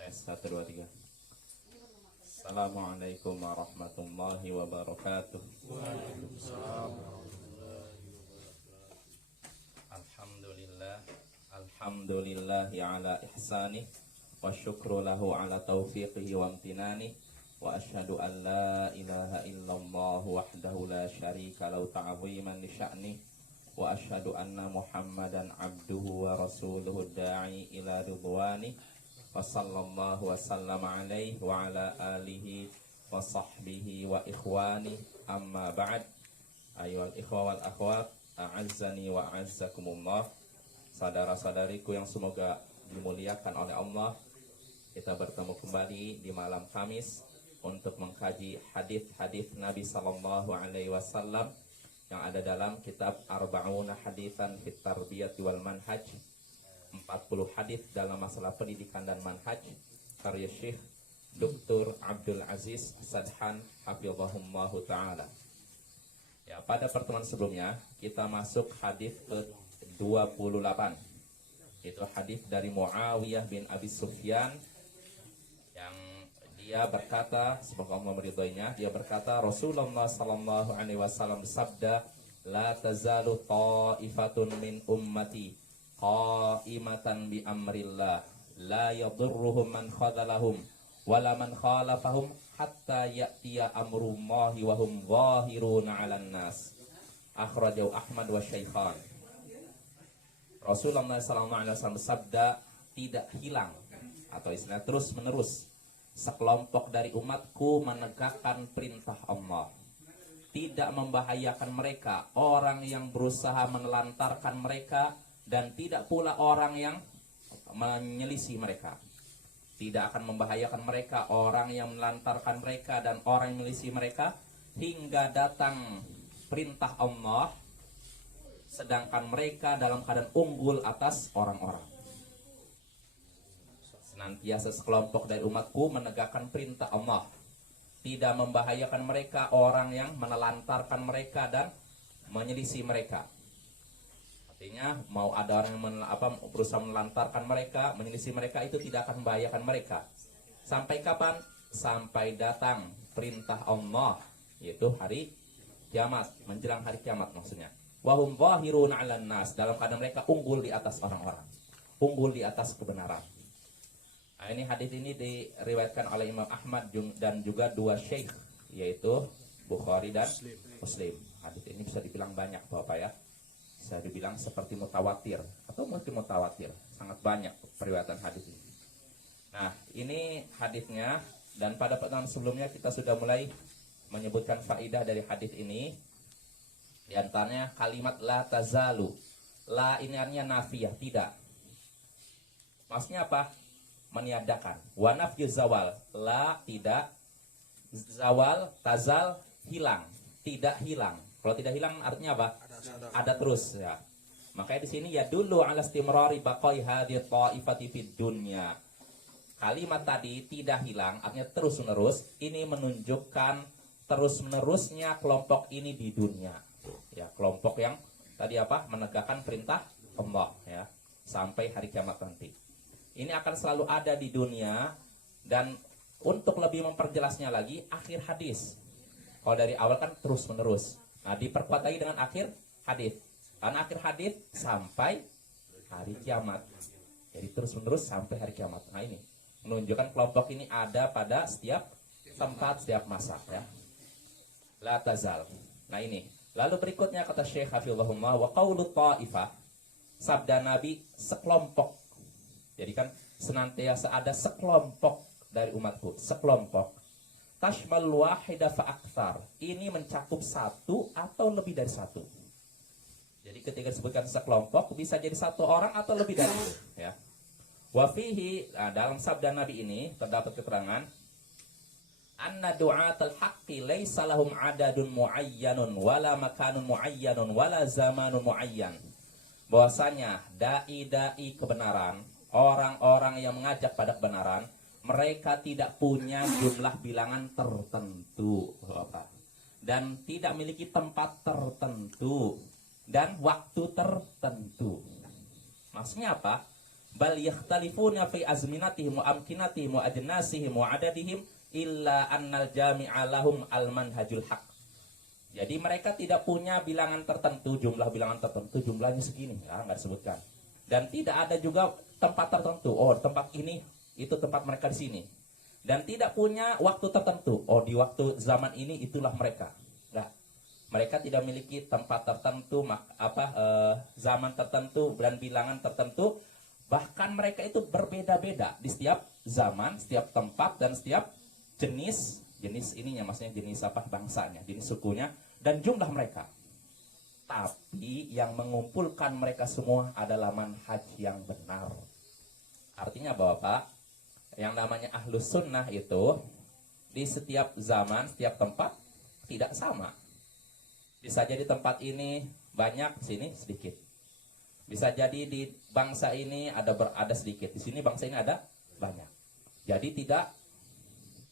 Tes 1, 2, 3. Assalamualaikum warahmatullahi wabarakatuh. Waalaikumsalam. Alhamdulillahi ala ihsanih wa syukru lahu ala taufiqihi wa amtinani wa asyhadu an la ilaha illallah wahdahu la syarika lahu ta'ziman li sya'nih wa asyhadu anna Muhammadan abduhu wa rasuluhu da'i ila ridwani wa sallallahu wa sallama alaihi wa ala alihi wa sahbihi wa ikhwani amma ba'd. Ayyuhal ikhwa wal akhwat, a'azzani wa a'azzakumullah. Saudara-saudariku yang semoga dimuliakan oleh Allah, kita bertemu kembali di malam Kamis untuk mengkaji hadis-hadis Nabi sallallahu alaihi wasallam yang ada dalam kitab Arba'una Haditsan fit Tarbiyah wal Manhaj, 40 hadis dalam masalah pendidikan dan manhaj, karya Syekh Dr. Abdul Aziz Sadhan hafizahullahu taala. Ya, pada pertemuan sebelumnya kita masuk hadis ke 28. Itu hadis dari Muawiyah bin Abi Sufyan yang dia berkata, semoga Allah meridhoinya, dia berkata Rasulullah sallallahu alaihi wasallam bersabda, la tazalu ta'ifatun min ummati qa'imatan bi amrillah la yadurruhum man khadalahum wala man khalafahum hatta ya'tiya amrullahi wa hum zahiruna 'alan nas. Akhrajahu Ahmad wa Syaikhan. Rasulullah SAW bersabda, tidak hilang atau istilah terus menerus sekelompok dari umatku menegakkan perintah Allah, tidak membahayakan mereka orang yang berusaha menelantarkan mereka, dan tidak pula orang yang menyelisih mereka. Tidak akan membahayakan mereka orang yang menelantarkan mereka dan orang yang menyelisih mereka, hingga datang perintah Allah, sedangkan mereka dalam keadaan unggul atas orang-orang. Senantiasa sekelompok dari umatku menegakkan perintah Allah, tidak membahayakan mereka orang yang menelantarkan mereka dan menyelisih mereka. Artinya mau ada orang yang berusaha menelantarkan mereka, menyelisih mereka, itu tidak akan membahayakan mereka. Sampai kapan? Sampai datang perintah Allah, yaitu hari kiamat, menjelang hari kiamat maksudnya. Wahum zahirun 'alan nas, dalam keadaan mereka unggul di atas orang-orang, unggul di atas kebenaran. Nah, ini hadis ini diriwayatkan oleh Imam Ahmad dan juga dua syekh, yaitu Bukhari dan Muslim. Hadis ini bisa dibilang banyak Bapak ya. Bisa dibilang seperti mutawatir atau multi mutawatir, sangat banyak periwayatan hadis ini. Nah, ini hadisnya, dan pada pertemuan sebelumnya kita sudah mulai menyebutkan faidah dari hadis ini. Di antaranya kalimat la tazalu. La ini artinya nafiyah, tidak. Maksudnya apa? Meniadakan. Wa nafyu zawal. La tidak, zawal, tazal hilang, tidak hilang. Kalau tidak hilang artinya apa? Ada terus ya. Makanya di sini ya dulu ala istimrari baqai hadhihi ta'ifati fid dunya. Kalimat tadi tidak hilang artinya terus menerus. Ini menunjukkan terus menerusnya kelompok ini di dunia. Ya, kelompok yang tadi apa? Menegakkan perintah Allah ya, sampai hari kiamat nanti. Ini akan selalu ada di dunia. Dan untuk lebih memperjelasnya lagi, akhir hadis. Kalau dari awal kan terus menerus. Nah, diperkuat lagi dengan akhir hadis. Karena akhir hadis sampai hari kiamat. Jadi terus menerus sampai hari kiamat. Nah, ini menunjukkan kelompok ini ada pada setiap tempat, setiap masa ya. La tazal. Nah, ini. Lalu berikutnya kata Syekh hafizahullah, wa qaulut ta'ifah, sabda Nabi sekelompok. Jadi kan senantiasa ada sekelompok dari umatku, sekelompok. Tashmal wahida fa aktsar. Ini mencakup satu atau lebih dari satu. Jadi ketika disebutkan sekelompok bisa jadi satu orang atau lebih dari itu ya. Wa fihi, dalam sabda Nabi ini terdapat keterangan anna du'atul haqqi laisa lahum adadun muayyanun wala makanun muayyanun wala zamanun muayyan. Bahwasanya dai-dai kebenaran, orang-orang yang mengajak pada kebenaran, mereka tidak punya jumlah bilangan tertentu dan tidak memiliki tempat tertentu dan waktu tertentu. Maksudnya apa? bal yakhtalifuna fi azminatihim wa amkinatihim wa ajnasihim wa adadihim illa annal jami'a lahum al-manhajul haq. Jadi mereka tidak punya bilangan tertentu, jumlah bilangan tertentu, jumlahnya segini, ya, nggak disebutkan. Dan tidak ada juga tempat tertentu. Oh, tempat ini itu tempat mereka di sini. Dan tidak punya waktu tertentu. Oh, di waktu zaman ini itulah mereka. Nggak. Mereka tidak memiliki tempat tertentu, zaman tertentu dan bilangan tertentu. Bahkan mereka itu berbeda-beda di setiap zaman, setiap tempat dan setiap jenis ininya, maksudnya jenis bangsanya, jenis sukunya dan jumlah mereka. Tapi yang mengumpulkan mereka semua adalah manhaj yang benar. Artinya Bapak, yang namanya ahlus sunnah itu di setiap zaman, setiap tempat tidak sama. Bisa jadi tempat ini banyak, sini sedikit. Bisa jadi di bangsa ini ada sedikit, di sini bangsa ini ada banyak. Jadi tidak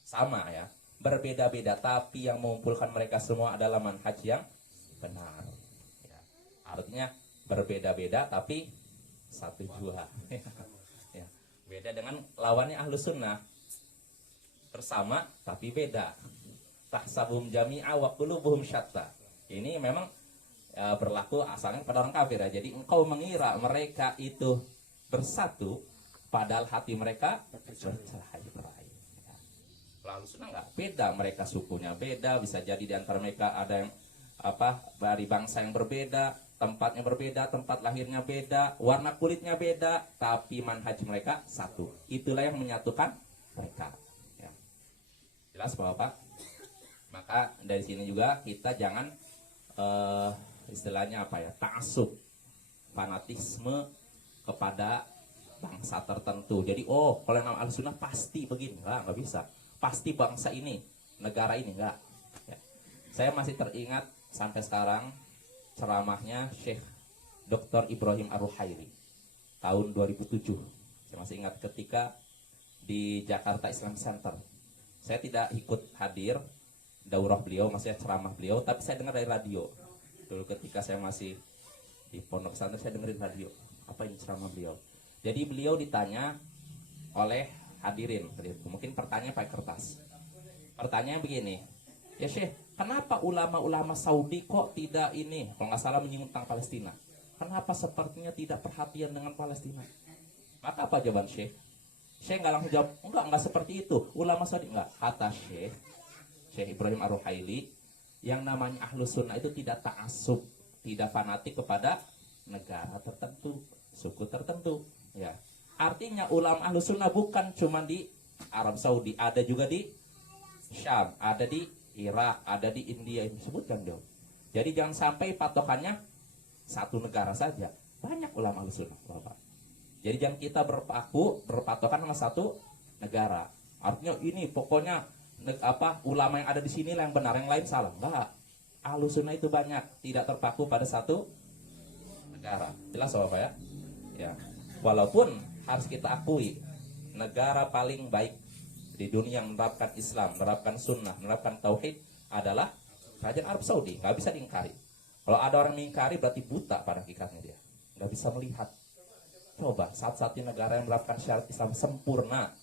sama ya, berbeda-beda, tapi yang mengumpulkan mereka semua adalah manhaj yang benar. Ya. Artinya berbeda-beda tapi satu jua. Ya. Beda dengan lawannya ahlus sunnah, bersama tapi beda. Tahsabum jami'a wa qulubuhum syatta. Ini memang berlaku asalnya pada orang kafir ya. Jadi engkau mengira mereka itu bersatu, padahal hati mereka bercerai-berai. Lalu sunnah nggak beda, mereka sukunya beda, bisa jadi di antara mereka ada yang dari bangsa yang berbeda, tempatnya berbeda, tempat lahirnya beda, warna kulitnya beda, tapi manhaj mereka satu. Itulah yang menyatukan mereka. Ya. Jelas Bapak? Maka dari sini juga kita jangan istilahnya ta'assub, fanatisme kepada bangsa tertentu. Jadi kalau yang nama al-sunnah pasti begini, nggak bisa. Pasti bangsa ini, negara ini, enggak. Ya. Saya masih teringat sampai sekarang ceramahnya Syekh Dr. Ibrahim Ar-Ruhaili tahun 2007. Saya masih ingat ketika di Jakarta Islam Center. Saya tidak ikut hadir daurah beliau, maksudnya ceramah beliau, tapi saya dengar dari radio. Dulu ketika saya masih di pondok pesantren, saya dengerin radio. Apa ini ceramah beliau? Jadi beliau ditanya oleh hadirin, mungkin pertanyaan pakai kertas. Pertanyaan begini, ya Syekh, kenapa ulama-ulama Saudi kok tidak ini, kalau nggak salah menyinggung tentang Palestina? Kenapa sepertinya tidak perhatian dengan Palestina? Maka apa jawaban Syekh? Syekh nggak langsung jawab, enggak seperti itu. Ulama Saudi enggak. Kata Syekh Ibrahim Ar-Ruhaili, yang namanya ahlus sunnah itu tidak ta'assub, tidak fanatik kepada negara tertentu, suku tertentu. Ya. Artinya ulama ahlus sunnah bukan cuma di Arab Saudi, ada juga di Syam, ada di Irak, ada di India, yang disebutkan dong. Jadi jangan sampai patokannya satu negara saja. Banyak ulama ahlus sunnah, Bapak. Jadi jangan kita berpatokan sama satu negara. Artinya ini pokoknya ulama yang ada di sini yang benar, yang lain salah. Enggak. Ahlus sunnah itu banyak, tidak terpaku pada satu negara. Jelas Bapak ya? Ya. Walaupun harus kita akui, negara paling baik di dunia yang menerapkan Islam, menerapkan sunnah, menerapkan tauhid adalah Kerajaan Arab Saudi. Nggak bisa diingkari. Kalau ada orang mengingkari berarti buta pada hakikatnya dia. Nggak bisa melihat. Coba, satu-satunya negara yang menerapkan syariat Islam sempurna.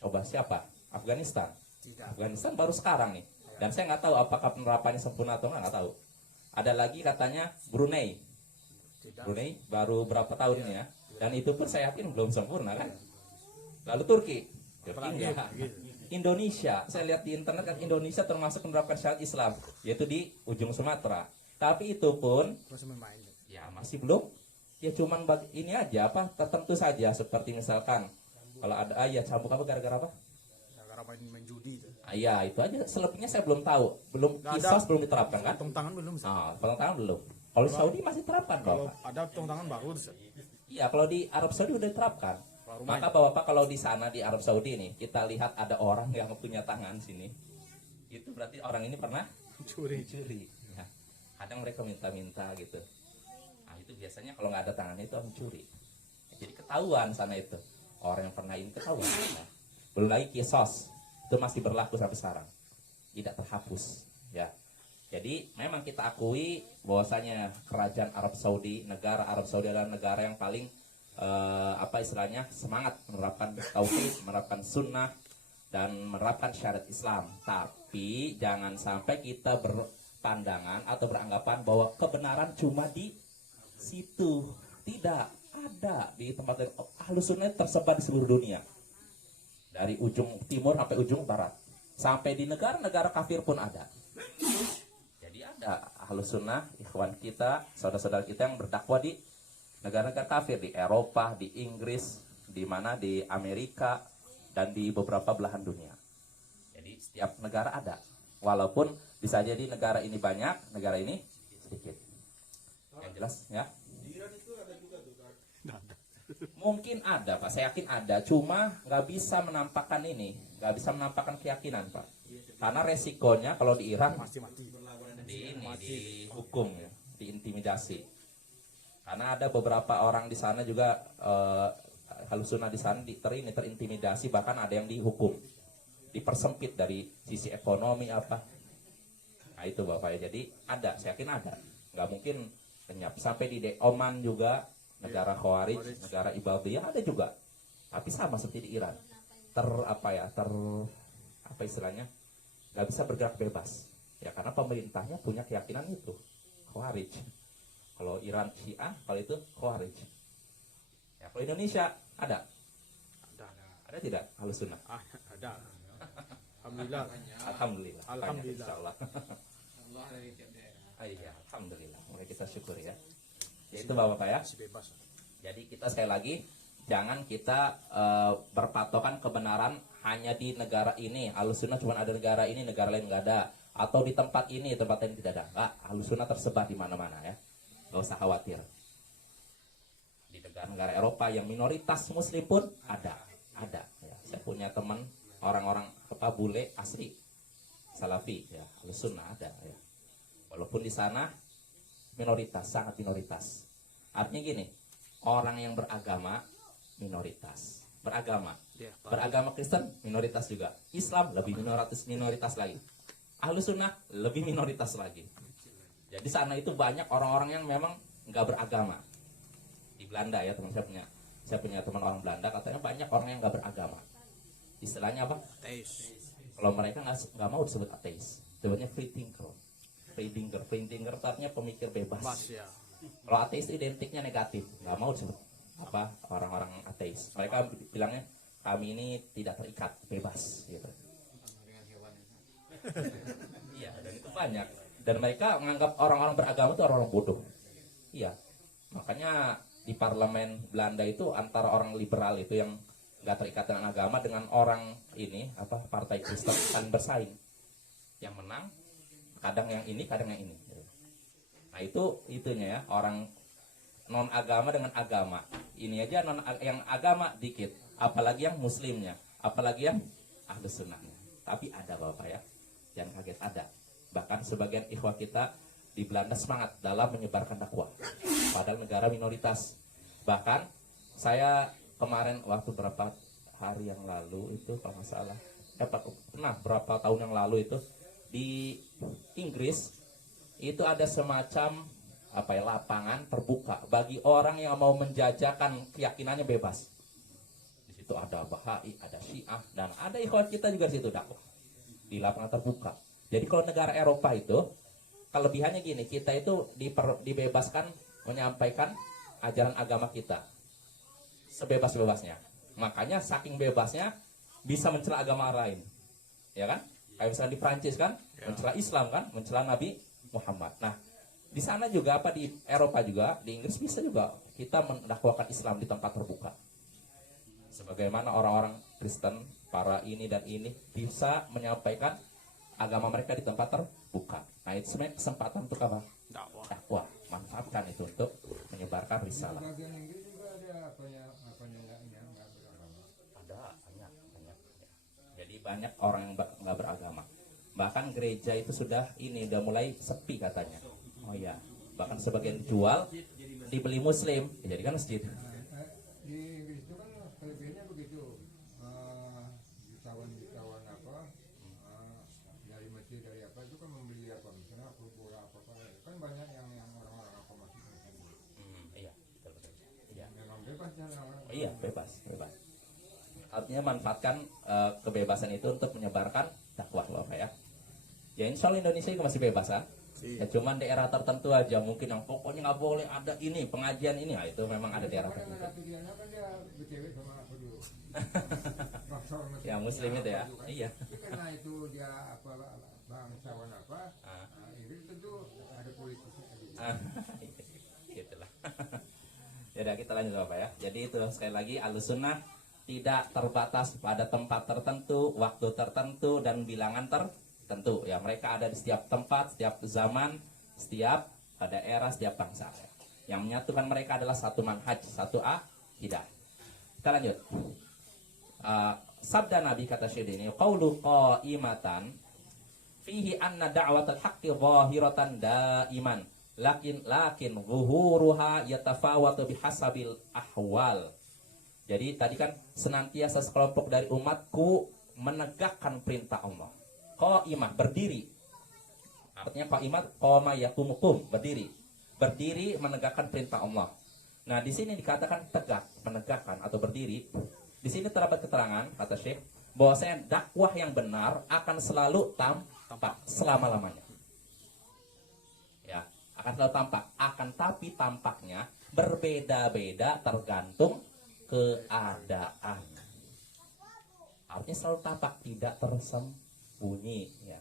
Coba siapa? Afghanistan. Tidak. Afghanistan baru sekarang nih. Dan saya nggak tahu apakah penerapannya sempurna atau nggak tahu. Ada lagi katanya Brunei. Brunei baru berapa tahun ini ya. Dan itu pun saya yakin belum sempurna kan. Lalu Turki enggak. Indonesia, saya lihat di internet kan Indonesia termasuk menerapkan syariat Islam, yaitu di ujung Sumatera. Tapi itu pun ya masih belum. Ya cuman ini aja tertentu saja, seperti misalkan kalau ada cambuk gara-gara apa? Gara-gara main judi itu. Iya, itu aja. Selebihnya saya belum tahu. Kisos belum diterapkan kan? Potong tangan belum. Potong tangan belum. Kalau Saudi masih terapkan, kalau Bapak. ada potong tangan baru. Iya, kalau di Arab Saudi udah diterapkan. Maka Bapak kalau di sana di Arab Saudi nih, kita lihat ada orang yang punya tangan sini. Itu berarti orang ini pernah curi. Ya. Kadang mereka minta-minta gitu. Nah, itu biasanya kalau nggak ada tangannya itu mencuri. Jadi ketahuan sana itu. Orang yang pernah ini ketahuan. Nah, belum lagi kisos. Itu masih berlaku sampai sekarang. Tidak terhapus, ya. Jadi memang kita akui bahwasanya kerajaan Arab Saudi, negara Arab Saudi adalah negara yang paling apa istilahnya, semangat menerapkan tauhid, menerapkan sunnah, dan menerapkan syariat Islam. Tapi jangan sampai kita berpandangan atau beranggapan bahwa kebenaran cuma di situ. Tidak, ada di tempat lain. Ahlus sunnah tersebar di seluruh dunia, dari ujung timur sampai ujung barat, sampai di negara-negara kafir pun ada. Jadi ada ahlus sunnah, ikhwan kita, saudara-saudara kita yang berdakwah di negara-negara kafir, di Eropa, di Inggris, di mana, di Amerika, dan di beberapa belahan dunia. Jadi setiap negara ada, walaupun bisa jadi negara ini banyak, negara ini sedikit. Yang jelas ya. Mungkin ada Pak, saya yakin ada, cuma nggak bisa menampakkan ini, nggak bisa menampakkan keyakinan Pak, karena resikonya kalau di Iran Pasti mati. dihukum ya, diintimidasi. Karena ada beberapa orang di sana juga Ahlus Sunnah di sana terintimidasi, bahkan ada yang dihukum, dipersempit dari sisi ekonomi apa. Nah itu Bapak ya, jadi ada, saya yakin ada, nggak mungkin lenyap. Sampai di Oman juga, negara Khawarij, negara Ibadiyah ada juga, tapi sama seperti di Iran, apa istilahnya, nggak bisa bergerak bebas ya, karena pemerintahnya punya keyakinan itu Khawarij. Kalau Iran Syiah, kalau itu Khawarij ya. Kalau Indonesia ada tidak Ahlus Sunnah? Ada. Alhamdulillah. Alhamdulillah. Alhamdulillah. Insyaallah. Iya, alhamdulillah. Mulai kita syukur ya. Ya itu Bapak ya. Masih bebas. Jadi kita sekali lagi, jangan kita berpatokan kebenaran hanya di negara ini. Ahlus Sunnah cuma ada negara ini, negara lain nggak ada. Atau di tempat ini, tempat lain tidak ada. Nggak, Ahlus Sunnah tersebar di mana-mana ya. Nggak usah khawatir. Di negara-negara Eropa yang minoritas Muslim pun ada. Ya. Saya punya teman orang-orang bule asli Salafi ya, Ahlus Sunnah ada ya. Walaupun di sana minoritas, sangat minoritas. Artinya gini, orang yang beragama minoritas, beragama Kristen minoritas juga, Islam lebih minoritas lagi, Ahlus Sunnah lebih minoritas lagi. Jadi sana itu banyak orang-orang yang memang nggak beragama. Di Belanda ya teman saya punya teman orang Belanda, katanya banyak orang yang nggak beragama. Istilahnya apa? Ateis. Kalau mereka nggak mau disebut ateis, disebutnya free thinker artinya pemikir bebas. Ya. Kalau ateis itu identiknya negatif, nggak mau disebut apa orang-orang ateis. Mereka bilangnya kami ini tidak terikat, bebas gitu. Iya, dan itu banyak. Dan mereka menganggap orang-orang beragama itu orang-orang bodoh. Iya, makanya di parlemen Belanda itu antara orang liberal itu yang nggak terikat dengan agama dengan orang ini apa partai Kristen kan bersaing. Yang menang kadang yang ini, kadang yang ini. Nah itu itunya ya, orang non agama dengan agama. Ini aja yang agama dikit, apalagi yang muslimnya, apalagi yang Ahlus Sunnahnya. Tapi ada Bapak ya, jangan kaget, ada. Bahkan sebagian ikhwah kita di Belanda semangat dalam menyebarkan dakwah padahal negara minoritas. Bahkan saya kemarin waktu berapa hari yang lalu itu kalau nggak salah, berapa tahun yang lalu itu di Inggris itu ada semacam lapangan terbuka bagi orang yang mau menjajakan keyakinannya bebas. Di situ ada Bahai, ada Syiah, dan ada ikhwan kita juga di situ dakwah di lapangan terbuka. Jadi kalau negara Eropa itu kelebihannya gini, kita itu dibebaskan menyampaikan ajaran agama kita sebebas-bebasnya. Makanya saking bebasnya bisa mencela agama lain, ya kan? Kayak misalnya di Prancis kan, mencela Islam kan, mencela Nabi Muhammad. Nah, di sana juga di Eropa juga, di Inggris bisa juga kita mendakwakan Islam di tempat terbuka. Sebagaimana orang-orang Kristen, para ini dan ini bisa menyampaikan agama mereka di tempat terbuka. Nah, itu sebenarnya kesempatan untuk apa? Dakwah. Manfaatkan itu untuk menyebarkan risalah. Bagian Inggris juga ada penyanyinya nggak beragama. Ada banyak. Jadi banyak orang yang nggak beragama. Bahkan gereja itu sudah mulai sepi katanya. Oh iya. Bahkan sebagian jual dibeli Muslim, dijadikan masjid. Di Inggris itu kan kelebihannya begitu. Wisatawan dari masjid dari apa itu kan membeli apa misalnya pura apa kan banyak yang orang-orang apa masih Iya, betul. Iya. memang bebas jalan bebas. Artinya manfaatkan kebebasan itu untuk menyebarkan dakwah loh ya. Ya insya Allah Indonesia itu masih bebas kan. Ya cuman daerah tertentu aja mungkin yang pokoknya nggak boleh ada ini pengajian ini, nah, itu memang ada daerah Kadang tertentu. laki dia kan dia bercewek sama apa dulu. Ya muslim itu ya. Iya. Tapi karena itu dia apa bangsawan apa, Ah. ini tentu ada politisnya. Gitulah. Ya udah kita lanjut Bapak ya. Jadi itu sekali lagi Ahlussunnah tidak terbatas pada tempat tertentu, waktu tertentu dan bilangan tertentu. Ya mereka ada di setiap tempat, setiap zaman, setiap daerah, setiap bangsa. Yang menyatukan mereka adalah satu manhaj, satu akidah. Kita lanjut. Sabda Nabi kata Syekh ini, qaulu qaimatan fihi anna da'watal haqqi zahiratan daiman lakin zuhuruha yatafawatu bihasabil ahwal. Jadi tadi kan senantiasa sekelompok dari umatku menegakkan perintah Allah. Qaimah berdiri. Artinya qaimah qama yakumukum berdiri. Berdiri menegakkan perintah Allah. Nah, di sini dikatakan tegak, menegakkan atau berdiri. Di sini terdapat keterangan kata Syekh bahwasanya dakwah yang benar akan selalu tampak selama-lamanya. Ya, akan selalu tampak. Akan tapi tampaknya berbeda-beda tergantung keadaan. Artinya selalu tampak, tidak tersembunyi ya.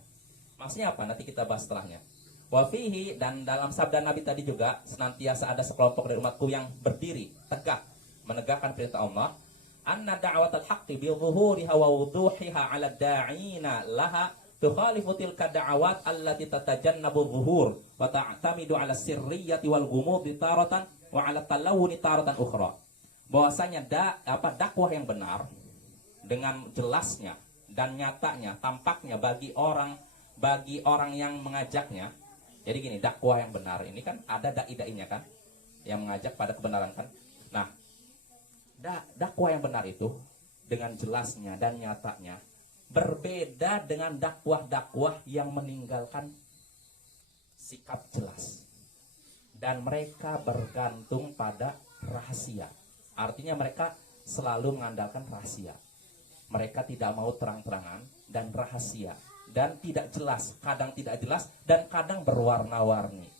Maksudnya apa? Nanti kita bahas setelahnya. Wa fihi, dan dalam sabda Nabi tadi juga senantiasa ada sekelompok dari umatku yang berdiri tegak menegakkan perintah Allah. Anna da'watal haqqi bi dhuhuriha wa wuduhiha 'ala da'ina laha tukhalifu tilka da'awat allati tatajannabu dhuhur wa ta'tamidu 'ala sirriyyati wal ghumudi taratan wa 'ala talawuni taratan ukhra. Bahwasanya dakwah yang benar dengan jelasnya dan nyatanya, tampaknya bagi orang yang mengajaknya. Jadi gini, dakwah yang benar ini kan ada dai-dainya kan yang mengajak pada kebenaran kan. Nah, dakwah yang benar itu dengan jelasnya dan nyatanya berbeda dengan dakwah-dakwah yang meninggalkan sikap jelas dan mereka bergantung pada rahasia. Artinya mereka selalu mengandalkan rahasia. Mereka tidak mau terang-terangan dan rahasia dan tidak jelas, kadang tidak jelas dan kadang berwarna-warni.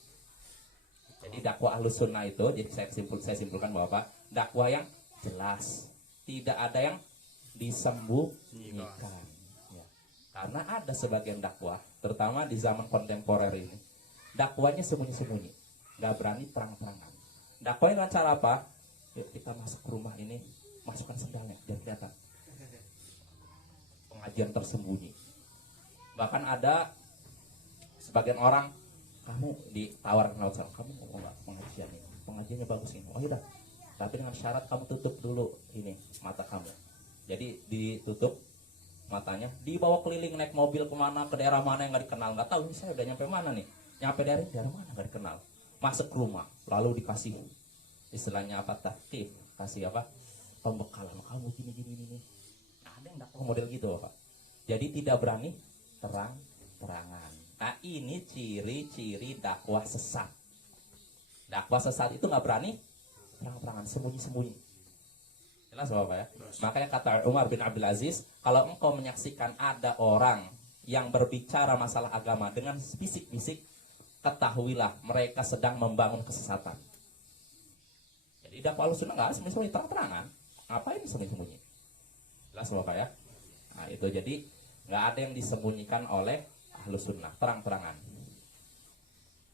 Jadi dakwah Ahlussunnah itu, jadi saya simpulkan bahwa Pak, dakwah yang jelas, tidak ada yang disembunyikan. Ya. Karena ada sebagian dakwah, terutama di zaman kontemporer ini, dakwahnya sembunyi-sembunyi, nggak berani terang-terangan. Dakwahnya dengan cara apa? Yuk kita masuk ke rumah ini, masukkan sendalnya, biar kelihatan. Pengajian tersembunyi. Bahkan ada sebagian orang, kamu ditawarkan sama kamu mau nggak pengajian ini? Pengajiannya bagus ini. Oh yaudah, tapi dengan syarat kamu tutup dulu ini mata kamu. Jadi ditutup matanya, dibawa keliling naik mobil kemana, ke daerah mana yang nggak dikenal, nggak tahu ini saya udah nyampe mana nih, nyampe daerah mana nggak dikenal, masuk ke rumah, lalu dikasih istilahnya apa, taktif, kasih apa, pembekalan, kamu gini. Ada yang dakwah model gitu Pak. Jadi tidak berani terang-terangan. Nah ini ciri-ciri dakwah sesat. Dakwah sesat itu nggak berani terang-terangan, sembunyi-sembunyi. Jelas Bapak ya? Makanya kata Umar bin Abdul Aziz, kalau engkau menyaksikan ada orang yang berbicara masalah agama dengan bisik-bisik, ketahuilah mereka sedang membangun kesesatan. Jadi dakwah Ahlussunnah nggak sembunyi-sembunyi, terang-terangan. Ngapain sembunyi-sembunyi? Jelas Bapak ya? Nah itu jadi nggak ada yang disembunyikan oleh Ahlussunnah, terang-terangan.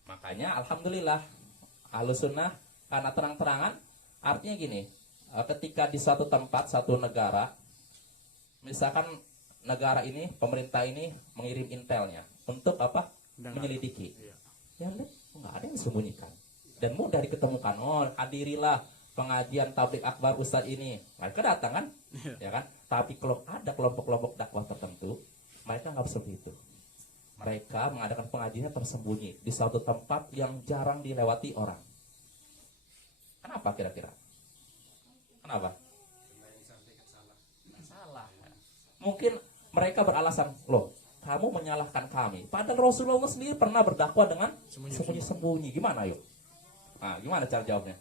Makanya Alhamdulillah Ahlussunnah karena terang-terangan, artinya gini, ketika di suatu tempat, satu negara, misalkan negara ini, pemerintah ini mengirim intelnya untuk apa? Menyelidiki. Ya nggak ada yang disembunyikan dan mudah diketemukan. Oh hadirilah pengajian tabligh akbar Ustadz ini, mereka datang kan, ya kan? Tapi kalau ada kelompok-kelompok dakwah tertentu, mereka nggak seperti itu. Mereka mengadakan pengajiannya tersembunyi di suatu tempat yang jarang dilewati orang. Kenapa kira-kira? Kenapa? Salah. Mungkin mereka beralasan, loh, kamu menyalahkan kami. Padahal Rasulullah sendiri pernah berdakwah dengan sembunyi-sembunyi. Gimana yuk? Nah, gimana cara jawabnya?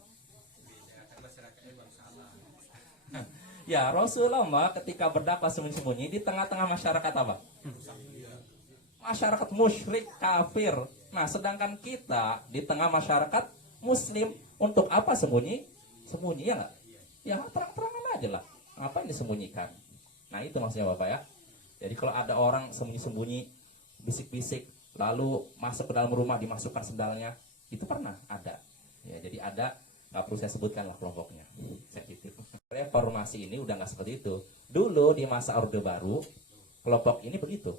Ya, Rasulullah ketika berdakwah sembunyi-sembunyi di tengah-tengah masyarakat apa? Masyarakat musyrik, kafir. Nah, sedangkan kita di tengah masyarakat muslim, untuk apa sembunyi? Sembunyi ya nggak? Ya terang-terangan aja lah. Apa yang disembunyikan? Nah, itu maksudnya Bapak ya. Jadi kalau ada orang sembunyi-sembunyi, bisik-bisik, lalu masuk ke dalam rumah dimasukkan sendalnya, itu pernah ada. Ya, jadi ada, nggak perlu saya sebutkan lah kelompoknya. Saya titip. Reformasi ini udah nggak seperti itu. Dulu di masa Orde Baru, kelompok ini begitu.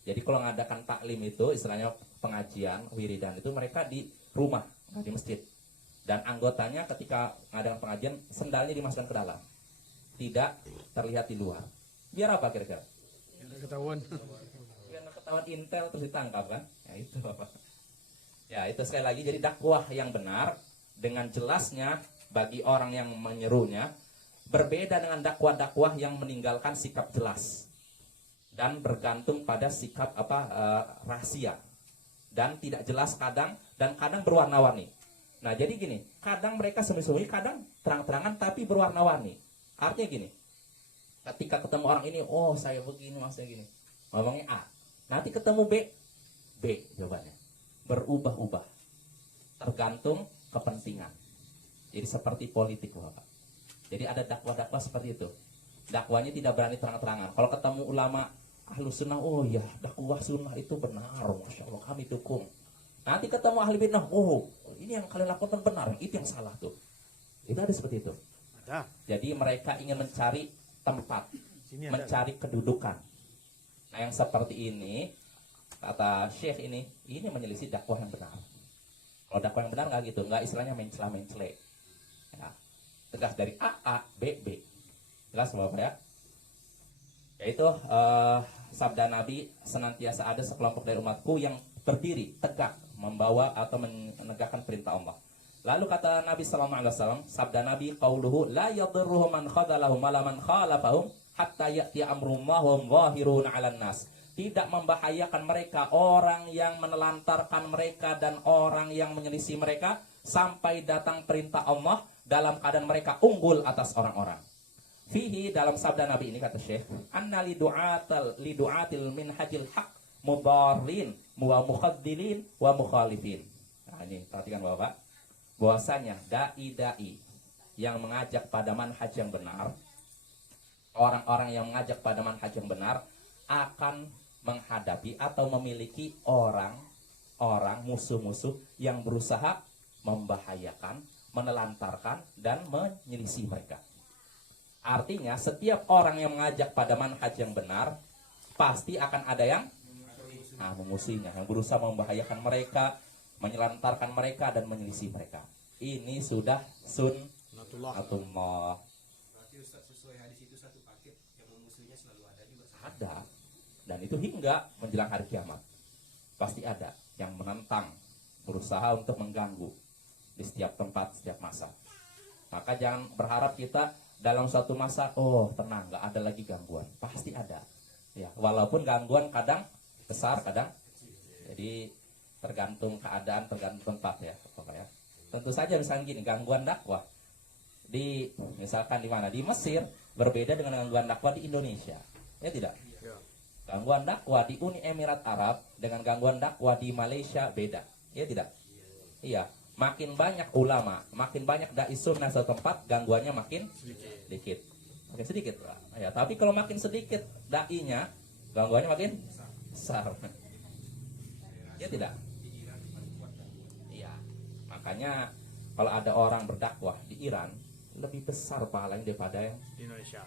Jadi kalau mengadakan taklim itu, istilahnya pengajian, wiridan itu mereka di rumah, nggak di masjid. Dan anggotanya ketika mengadakan pengajian, sendalnya dimasukkan ke dalam, tidak terlihat di luar. Biar apa kira-kira? Ketahuan. Biar ketahuan intel terus ditangkap kan? Ya itu apa? Ya itu sekali lagi, jadi dakwah yang benar dengan jelasnya bagi orang yang menyerunya berbeda dengan dakwah-dakwah yang meninggalkan sikap jelas dan bergantung pada sikap rahasia dan tidak jelas kadang berwarna-warni. Nah jadi gini, kadang mereka sembunyi-sembunyi, kadang terang-terangan tapi berwarna-warni. Artinya gini, ketika ketemu orang ini, oh saya begini, maksudnya gini, ngomongnya A, nanti ketemu B jawabannya, berubah-ubah, tergantung kepentingan. Jadi seperti politik Bapak. Jadi ada dakwah-dakwah seperti itu. Dakwanya tidak berani terang-terangan. Kalau ketemu ulama ahlu sunnah, oh ya dakwah sunnah itu benar, masya Allah kami dukung. Nanti ketemu ahli bid'ah, oh ini yang kalian lakukan benar, itu yang salah tuh. Itu ada seperti itu. Ada. Jadi mereka ingin mencari tempat, Sini ada. mencari kedudukan. Nah yang seperti ini, kata Syekh ini menyelisih dakwah yang benar. Kalau dakwah yang benar nggak gitu, nggak istilahnya mencela-mencele. Ya, tegas dari A, B. Jelas Bapak ya? Yaitu sabda Nabi, senantiasa ada sekelompok dari umatku yang berdiri tegak membawa atau menegakkan perintah Allah. Lalu kata Nabi sallallahu alaihi wasallam, sabda Nabi qauluhu la yadurruhum man khadalahum wala man khalafahum hatta ya'ti amrullah wa hum zahirun 'alan nas. Tidak membahayakan mereka orang yang menelantarkan mereka dan orang yang menyelisih mereka sampai datang perintah Allah dalam keadaan mereka unggul atas orang-orang. Fihi, dalam sabda Nabi ini kata Syekh, anna lidu'atil minhajil haq mudarrin wa mukhaddilin wa mukhalifin. Nah ini perhatikan Bapak, bahwasanya dai-dai yang mengajak pada manhaj yang benar, orang-orang yang mengajak pada manhaj yang benar akan menghadapi atau memiliki orang-orang musuh-musuh yang berusaha membahayakan, menelantarkan dan menyelisih mereka. Artinya setiap orang yang mengajak pada manhaj yang benar pasti akan ada yang memusuhinya, yang berusaha membahayakan mereka, menyelantarkan mereka dan menyelisih mereka. Ini sudah sunnatullah. Berarti Ustaz sesuai hadis itu satu paket yang memusuhinya selalu ada juga. Ada. Dan itu hingga menjelang hari kiamat. Pasti ada yang menentang, berusaha untuk mengganggu di setiap tempat, setiap masa. Maka jangan berharap kita dalam suatu masa, oh tenang, nggak ada lagi gangguan. Pasti ada. Ya, walaupun gangguan kadang besar, kadang. Jadi tergantung keadaan, tergantung tempat ya, pokoknya. Tentu saja misalnya gini, gangguan dakwah di misalkan di mana? Di Mesir berbeda dengan gangguan dakwah di Indonesia. Ya tidak? Ya. Gangguan dakwah di Uni Emirat Arab dengan gangguan dakwah di Malaysia beda. Ya tidak? Iya. Makin banyak ulama, makin banyak dai sunnah satu tempat, gangguannya makin sedikit. Makin sedikit. Ya, tapi kalau makin sedikit dai-nya, gangguannya makin besar. Ya tidak? Iya. Makanya kalau ada orang berdakwah di Iran, lebih besar pahalanya daripada yang Di Indonesia.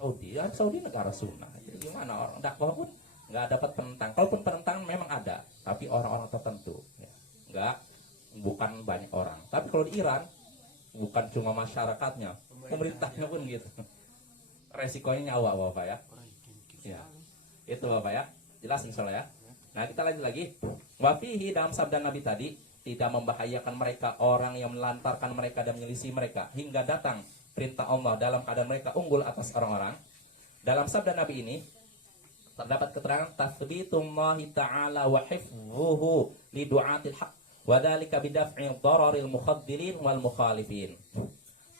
Saudi. Ya, Saudi negara sunnah. Jadi gimana orang dakwah pun nggak dapat penentang. Kalaupun penentang memang ada, tapi orang-orang tertentu. Ya. Bukan banyak orang. Tapi kalau di Iran, bukan cuma masyarakatnya, pemerintahnya pun gitu. Resikonya nyawa Bapak ya. Ya. Itu Bapak ya. Jelas insyaallah ya. Nah kita lanjut lagi. Wafihi, dalam sabda Nabi tadi, tidak membahayakan mereka orang yang melantarkan mereka dan menyelisih mereka hingga datang perintah Allah dalam keadaan mereka unggul atas orang-orang. Dalam sabda Nabi ini terdapat keterangan tatsbitullahi ta'ala wa hifdhuhu li du'atil haq wa dzalika bidaf'i dhararil mukhaddirin wal mukhalifin.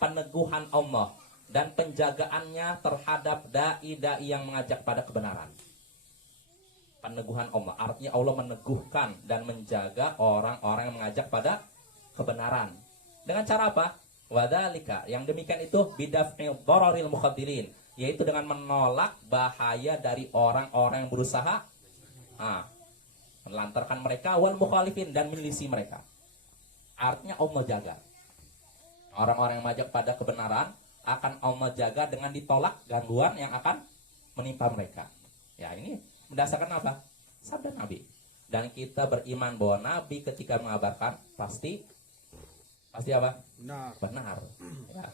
Peneguhan Allah dan penjagaannya terhadap dai-dai yang mengajak pada kebenaran. Peneguhan Allah, artinya Allah meneguhkan dan menjaga orang-orang yang mengajak pada kebenaran. Dengan cara apa? Wadzalika, yang demikian itu bidaf'il dararil mukhadirin, yaitu dengan menolak bahaya dari orang-orang yang berusaha melantarkan mereka, wal mukhalifin, dan menyelisih mereka. Artinya Allah jaga orang-orang yang mengajak pada kebenaran, akan Allah jaga dengan ditolak gangguan yang akan menimpa mereka. Ya, ini berdasarkan apa? Sabda Nabi. Dan kita beriman bahwa Nabi ketika mengabarkan pasti apa? Benar. Benar. Ya.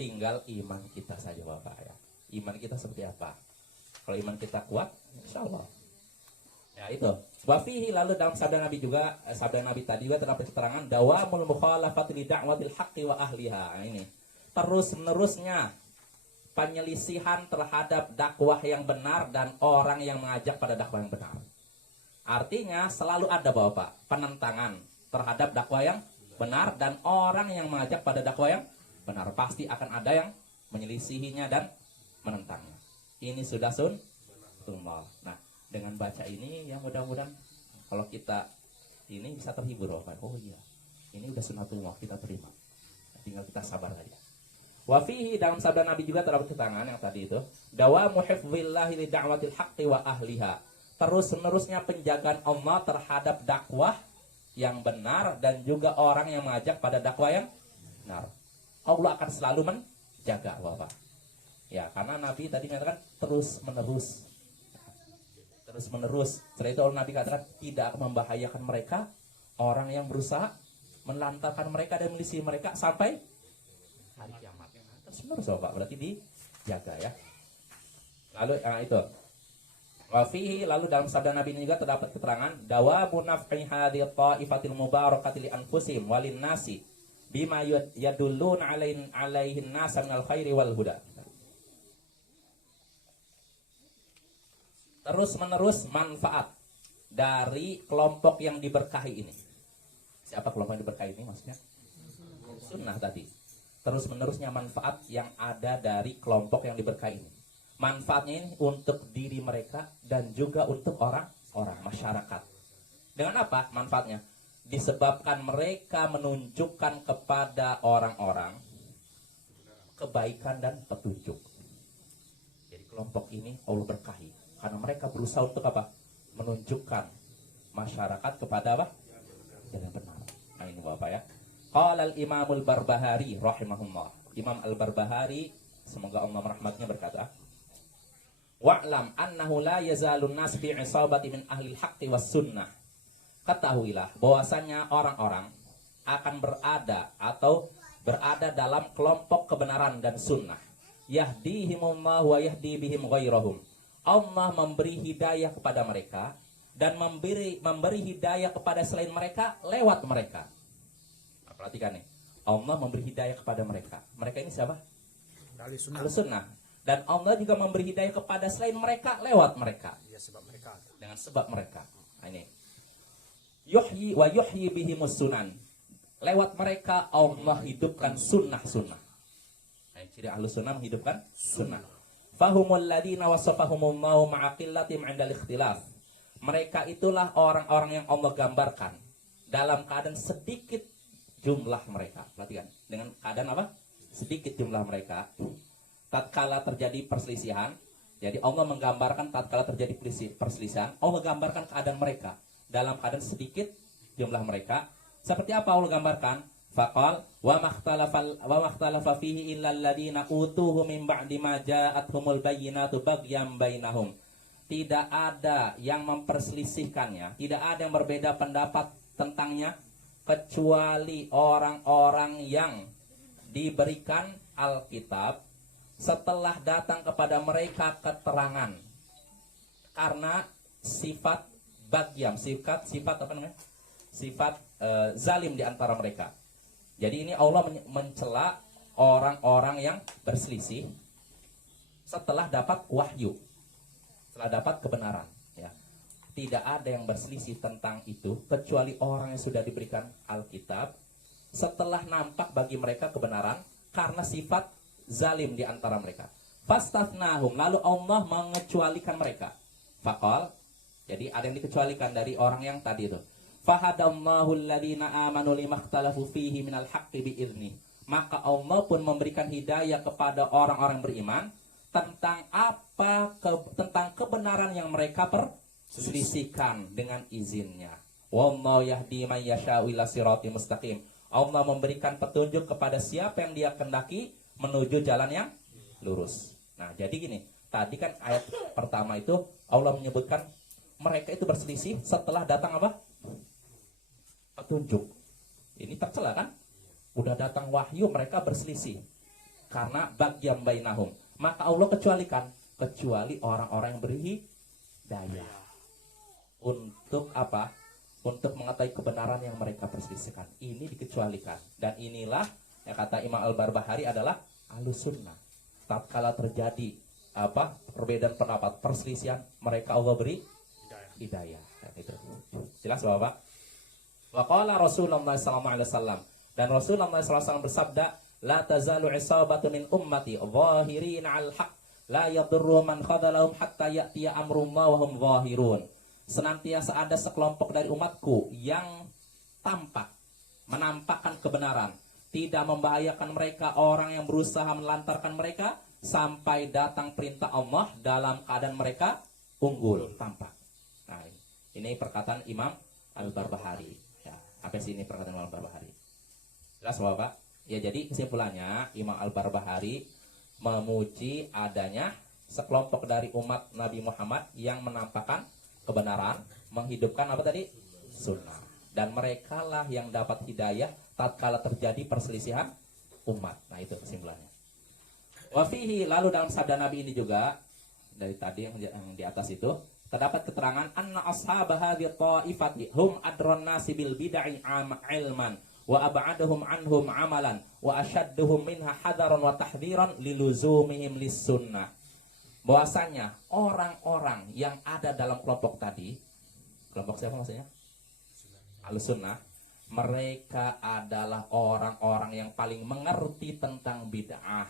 Tinggal iman kita saja Bapak ya. Iman kita seperti apa? Kalau iman kita kuat, insya Allah. Ya itu. Wafihi, lalu dalam sabda Nabi juga, sabda Nabi tadi juga terdapat keterangan dawamul mukhalafati li da'watil haqqi wa ahliha. Nah, ini. Terus menerusnya penyelisihan terhadap dakwah yang benar dan orang yang mengajak pada dakwah yang benar. Artinya selalu ada Bapak penentangan terhadap dakwah yang benar dan orang yang mengajak pada dakwah yang benar. Pasti akan ada yang menyelisihinya dan menentangnya. Ini sudah sunnah. Nah, dengan baca ini yang mudah-mudahan kalau kita ini bisa terhibur Bapak. Oh iya, ini udah sunnatullah, kita terima. Tinggal kita sabar saja. Wafihi, dalam sabda Nabi juga terdapat keterangan yang tadi itu, dawamu hifdzillahi li da'watil haqqi wa ahliha. Terus menerusnya penjagaan Allah terhadap dakwah yang benar dan juga orang yang mengajak pada dakwah yang benar. Allah akan selalu menjaga Bapak. Ya, karena Nabi tadi mengatakan terus menerus. Setelah itu Nabi katakan tidak membahayakan mereka, orang yang berusaha melantarkan mereka dan melisih mereka sampai hari kiamat. Terus menerus Bapak, berarti dijaga ya. Lalu itu. Wafihi, lalu dalam sabda Nabi ini juga terdapat keterangan dawamu naf'i hadhihi ta'ifatil mubarakati li anfusihim walin nasi bima yadulluna alaihin nasa minal khairi wal huda. Terus menerus manfaat dari kelompok yang diberkahi ini. Siapa kelompok yang diberkahi ini maksudnya? Sunnah tadi. Terus menerusnya manfaat yang ada dari kelompok yang diberkahi ini. Manfaatnya ini untuk diri mereka dan juga untuk orang-orang masyarakat. Dengan apa manfaatnya? Disebabkan mereka menunjukkan kepada orang-orang kebaikan dan petunjuk. Jadi kelompok ini Allah berkahi karena mereka berusaha untuk apa? Menunjukkan masyarakat kepada apa? Jalan benar. Nah ini Bapak ya. Qala al-Imamul Barbahari rahimahullah. Imam Al-Barbahari, semoga Allah merahmatnya, berkata, wa'lam annahu la yazalun nas fi isabati min ahli al-haqqi was sunnah. Ketahuilah bahwasanya orang-orang akan berada dalam kelompok kebenaran dan sunnah. Yahdihimullah wa yahdi bihim ghairahum. Allah memberi hidayah kepada mereka dan memberi hidayah kepada selain mereka lewat mereka. Nah, perhatikan nih. Allah memberi hidayah kepada mereka. Mereka ini siapa? Ahli sunnah. Ahli sunnah. Dan Allah juga memberi hidayah kepada selain mereka lewat mereka. Ya, sebab mereka. Dengan sebab mereka. Nah, ini. Yuhyi wa yuhyi bihimus sunan. Lewat mereka Allah hidupkan sunnah-sunnah. Nah, ciri ahli sunnah menghidupkan sunnah. Fahumul ladina wasafahumullahu ma'aqillatim 'indal ikhtilaf. Mereka itulah orang-orang yang Allah gambarkan dalam keadaan sedikit jumlah mereka. Perhatikan, dengan keadaan apa? Sedikit jumlah mereka. Tatkala terjadi perselisihan, jadi Allah menggambarkan tatkala terjadi perselisihan, Allah gambarkan keadaan mereka dalam keadaan sedikit jumlah mereka. Seperti apa Allah gambarkan? Faqal wa makhtalafa fihi illa alladhina utuhu min ba'di ma ja'atuhumul bayyinatu baghyan bainahum. Tidak ada yang memperselisihkannya, tidak ada yang berbeda pendapat tentangnya kecuali orang-orang yang diberikan Alkitab setelah datang kepada mereka keterangan karena sifat bagyam, sifat apa namanya? Sifat zalim di antara mereka. Jadi ini Allah mencela orang-orang yang berselisih setelah dapat wahyu, setelah dapat kebenaran. Ya. Tidak ada yang berselisih tentang itu kecuali orang yang sudah diberikan Alkitab setelah nampak bagi mereka kebenaran karena sifat zalim di antara mereka. Fastathnahum, lalu Allah mengecualikan mereka. Faqal, jadi ada yang dikecualikan dari orang yang tadi itu. Fahadallahu alladhina amanu limakhtalafu fihi minal haqqi bi'idznih. Maka Allah pun memberikan hidayah kepada orang-orang beriman tentang tentang kebenaran yang mereka perselisihkan dengan izinnya. Wallahu yahdi may yasha'u ila siratim mustaqim. Allah memberikan petunjuk kepada siapa yang Dia kehendaki menuju jalan yang lurus. Nah, jadi gini, tadi kan ayat pertama itu Allah menyebutkan mereka itu berselisih setelah datang apa? Petunjuk. Ini tercela kan? Udah datang wahyu, mereka berselisih karena bagyam bainahum. Maka Allah kecuali orang-orang yang berhidayah. Untuk apa? Untuk mengetahui kebenaran yang mereka perselisihkan. Ini dikecualikan. Dan inilah yang kata Imam Al-Barbahari adalah ahlus sunnah. Tatkala terjadi perbedaan pendapat, perselisihan, mereka Allah beri hidayah. Dan itu jelas Bapak. Wa qala Rasulullah sallallahu alaihi wasallam, dan Rasulullah sallallahu alaihi wasallam bersabda, la tazalu isabatu min ummati zahirin 'al haq la yadurru man khadalahum hatta ya'tiya amrullah wa hum zahirun. Senantiasa ada sekelompok dari umatku yang menampakkan kebenaran, tidak membahayakan mereka orang yang berusaha melantarkan mereka sampai datang perintah Allah dalam keadaan mereka unggul, tampak. Nah, ini perkataan Imam Al-Barbahari. Ya, apa sih ini perkataan Imam Al-Barbahari? Jelas Bapak? Ya, jadi kesimpulannya Imam Al-Barbahari memuji adanya sekelompok dari umat Nabi Muhammad yang menampakkan kebenaran, menghidupkan apa tadi? Sunnah. Dan merekalah yang dapat hidayah tatkala terjadi perselisihan umat. Nah, itu kesimpulannya. Wafihi, lalu dalam sabda Nabi ini juga dari tadi yang di atas itu terdapat keterangan anna ashabah hadhihi ta'ifati hum adron nasi bil bid'ah ilman wa ab'aduhum anhum amalan wa ashadduhum minha hadaran wa tahdhiran liluzumihim lis sunnah. Bahwasanya orang-orang yang ada dalam kelompok tadi, kelompok siapa maksudnya? Ahlus sunnah, mereka adalah orang-orang yang paling mengerti tentang bid'ah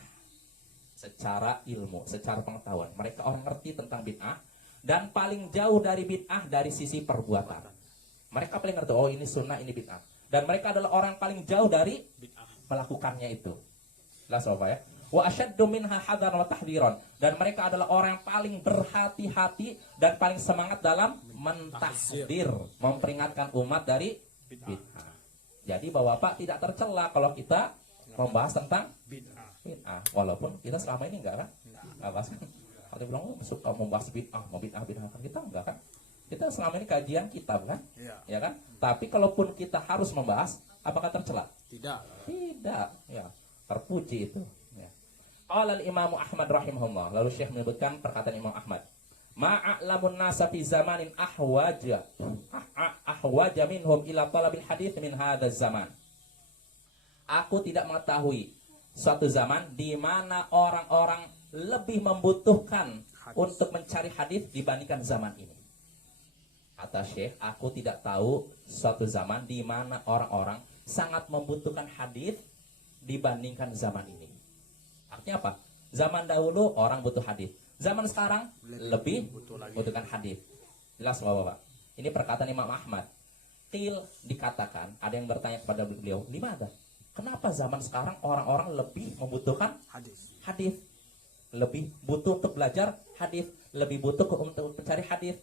secara ilmu, secara pengetahuan. Mereka orang ngerti tentang bid'ah dan paling jauh dari bid'ah dari sisi perbuatan. Mereka paling ngerti, oh ini sunnah, ini bid'ah. Dan mereka adalah orang paling jauh dari melakukannya itu. Jelas Bapak ya? Wa asyaddu minha hadar wa tahdhiran, dan mereka adalah orang yang paling berhati-hati dan paling semangat dalam mentahdzir, memperingatkan umat dari bid'ah. Jadi Bapak tidak tercela kalau kita membahas tentang bid'ah. Walaupun kita selama ini enggak kan? Enggak bahas kan? Kalau bilang suka membahas bid'ah, mau bid'ah kan kita enggak kan? Kita selama ini kajian kitab kan? Ya kan? Tapi kalaupun kita harus membahas, apakah tercela? Tidak. Tidak, ya. Terpuji itu. Qala al-Imam Ahmad rahimahullah. Lalu Syekh menyebutkan perkataan Imam Ahmad. Ma'a'lamun nasa fi zamanin ahwaja minhum ila talabil hadits min hadzal zaman. Aku tidak mengetahui suatu zaman di mana orang-orang lebih membutuhkan untuk mencari hadis dibandingkan zaman ini. Kata Syekh, aku tidak tahu suatu zaman di mana orang-orang sangat membutuhkan hadis dibandingkan zaman ini. Artinya apa? Zaman dahulu orang butuh hadis. Zaman sekarang lebih butuhkan hadis. Jelas Bapak? Ini perkataan Imam Ahmad. Qil dikatakan, ada yang bertanya kepada beliau, "Limada? Kenapa zaman sekarang orang-orang lebih membutuhkan hadis? Lebih butuh untuk belajar hadis, lebih butuh untuk mencari hadis."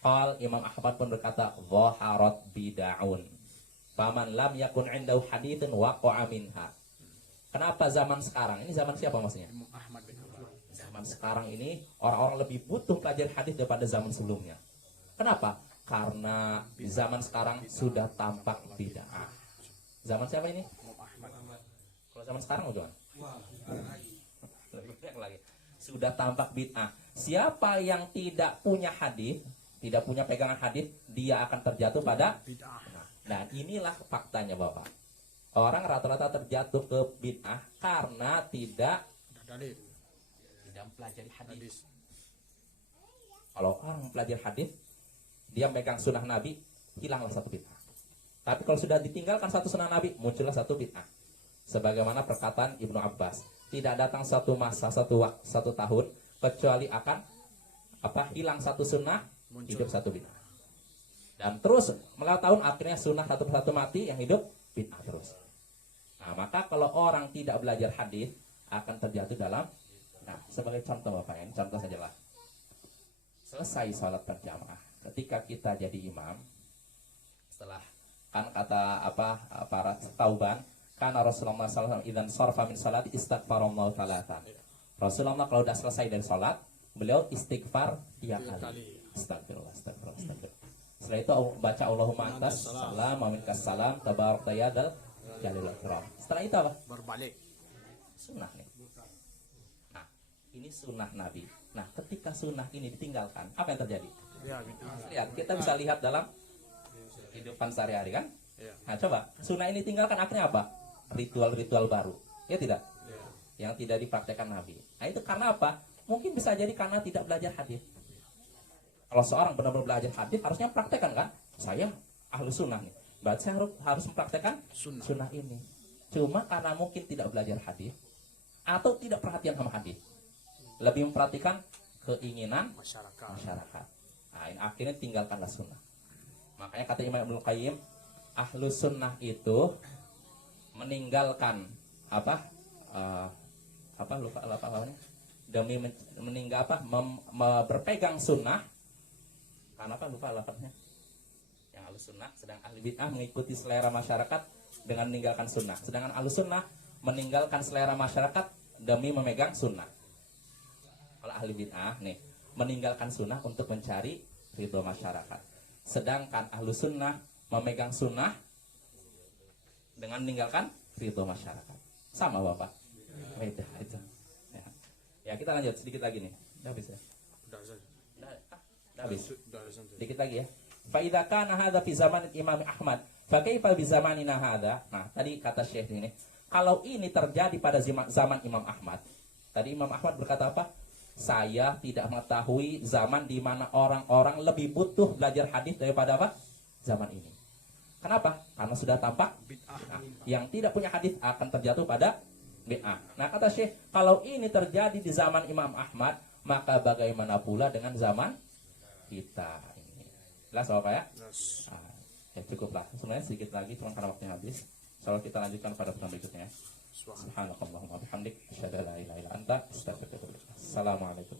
Qal Imam Ahmad pun berkata, "Dhaharat bid'aun. Faman lam yakun 'indahu haditsun waqa'a minha." Kenapa zaman sekarang? Ini zaman siapa maksudnya? Zaman sekarang ini orang-orang lebih butuh pelajari hadis daripada zaman sebelumnya. Kenapa? Karena di zaman sekarang sudah tampak bid'ah. Zaman siapa ini? Kalau zaman sekarang udah lebih banyak lagi. Sudah tampak bid'ah. Siapa yang tidak punya hadis, tidak punya pegangan hadis, dia akan terjatuh pada bid'ah. Dan inilah faktanya Bapak. Orang rata-rata terjatuh ke bid'ah karena tidak mempelajari hadis. Kalau orang mempelajari hadis, dia megang sunnah Nabi, hilanglah satu bid'ah. Tapi kalau sudah ditinggalkan satu sunnah Nabi, muncullah satu bid'ah. Sebagaimana perkataan Ibnu Abbas, tidak datang satu masa, satu tahun, kecuali akan hilang satu sunnah, hidup satu bid'ah. Dan terus melalui tahun akhirnya sunnah satu persatu mati, yang hidup bid'ah terus. Nah, maka kalau orang tidak belajar hadis akan terjatuh dalam, nah, sebagai contoh Bapak, ini contoh sajalah. Selesai sholat berjamaah, ketika kita jadi imam, setelah kan kata para tauban, karena Rasulullah SAW idzan sarfa min salat istighfarallahu talatan. Rasulullah kalau sudah selesai dari sholat, beliau istighfar 3 kali. Astagfirullah. Setelah itu baca Allahumma antas salam wa minkas salam tabarakta ya dzal jalil wal ikram. Setelah itu apa? Berbalik. Sunnah nih. Nah, ini sunnah Nabi. Nah, ketika sunnah ini ditinggalkan, apa yang terjadi? Ya, bid'ah. Lihat, kita bisa lihat dalam kehidupan sehari-hari kan? Ya. Nah, coba sunnah ini tinggalkan, akhirnya apa? Ritual-ritual baru, ya tidak? Ya. Yang tidak dipraktekkan Nabi. Nah, itu karena apa? Mungkin bisa jadi karena tidak belajar hadis. Kalau seorang benar-benar belajar hadis, harusnya praktekkan kan? Saya ahlu sunnah nih, berarti saya harus mempraktekkan sunnah ini. Cuma karena mungkin tidak belajar hadis atau tidak perhatian sama hadis, lebih memperhatikan keinginan masyarakat. Nah, ini akhirnya tinggalkanlah sunnah. Makanya kata Imam Ibnu Qayyim, ahlu sunnah itu meninggalkan lupa namanya, demi meninggal berpegang sunnah karena lupa lafadznya, yang ahlu sunnah, sedang ahli bid'ah mengikuti selera masyarakat dengan meninggalkan sunnah, sedangkan ahlu sunnah meninggalkan selera masyarakat demi memegang sunnah. Kalau ahli bid'ah nih meninggalkan sunnah untuk mencari ridho masyarakat, sedangkan ahlu sunnah memegang sunnah dengan meninggalkan ridho masyarakat. Sama Bapak? Beda itu. Ya, kita lanjut sedikit lagi nih. Udah habis ya? Udah habis. Sedikit lagi ya. Fa idza kana hadza fi zaman Imam Ahmad, fa kaifa bi zamanina hadza? Nah, tadi kata Syekh ini, kalau ini terjadi pada zaman Imam Ahmad. Tadi Imam Ahmad berkata apa? Saya tidak mengetahui zaman di mana orang-orang lebih butuh belajar hadis daripada apa? Zaman ini. Kenapa? Karena sudah tampak bid'ah. Yang tidak punya hadis akan terjatuh pada bid'ah. Nah, kata Syekh, kalau ini terjadi di zaman Imam Ahmad, maka bagaimana pula dengan zaman kita ini? Jelas Bapak ya? Nah, ya cukuplah. Sebenarnya sedikit lagi, cuma karena waktunya habis. Insyaallah kita lanjutkan pada pertemuan berikutnya. Subhanakallahumma wa bihamdik, asyhadu an la ilaha illa anta, astaghfiruka wa atubu ilaik. Assalamualaikum.